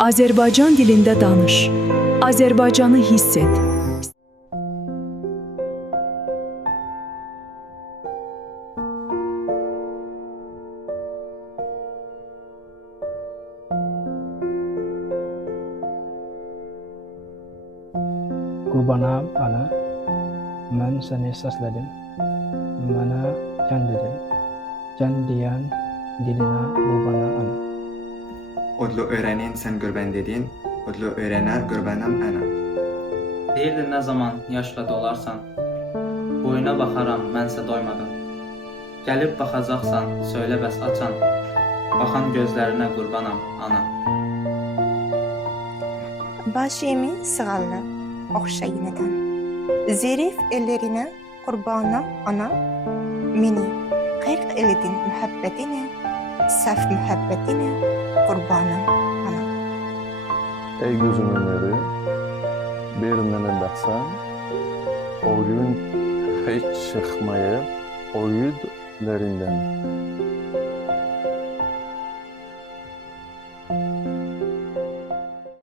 Azərbaycan dilində danış. Azərbaycanı hiss et. Qurbanam ana, mən səni səslədim, mənə can dedin, can diyen diline qurbana ana. Odlu öğrenin sen gurben dedin, odlu öğrene gurbenam ana. Deyirdin ne zaman yaşla dolarsan, boyuna baxaram mənsə doymadım. Gəlib baxacaqsan, söylə bəs açan, baxan gözlərinə qurbanam ana. Başımı sığallı, oxşayın eden. Zerif ellerine qurbana ana, meni qırq eledin mühabbetine, saf mühabbetine qurbanam ana. Ey gözümün nuri, bir mənə baxsan, o gün hiç çıkmayıp o yüzlerinden.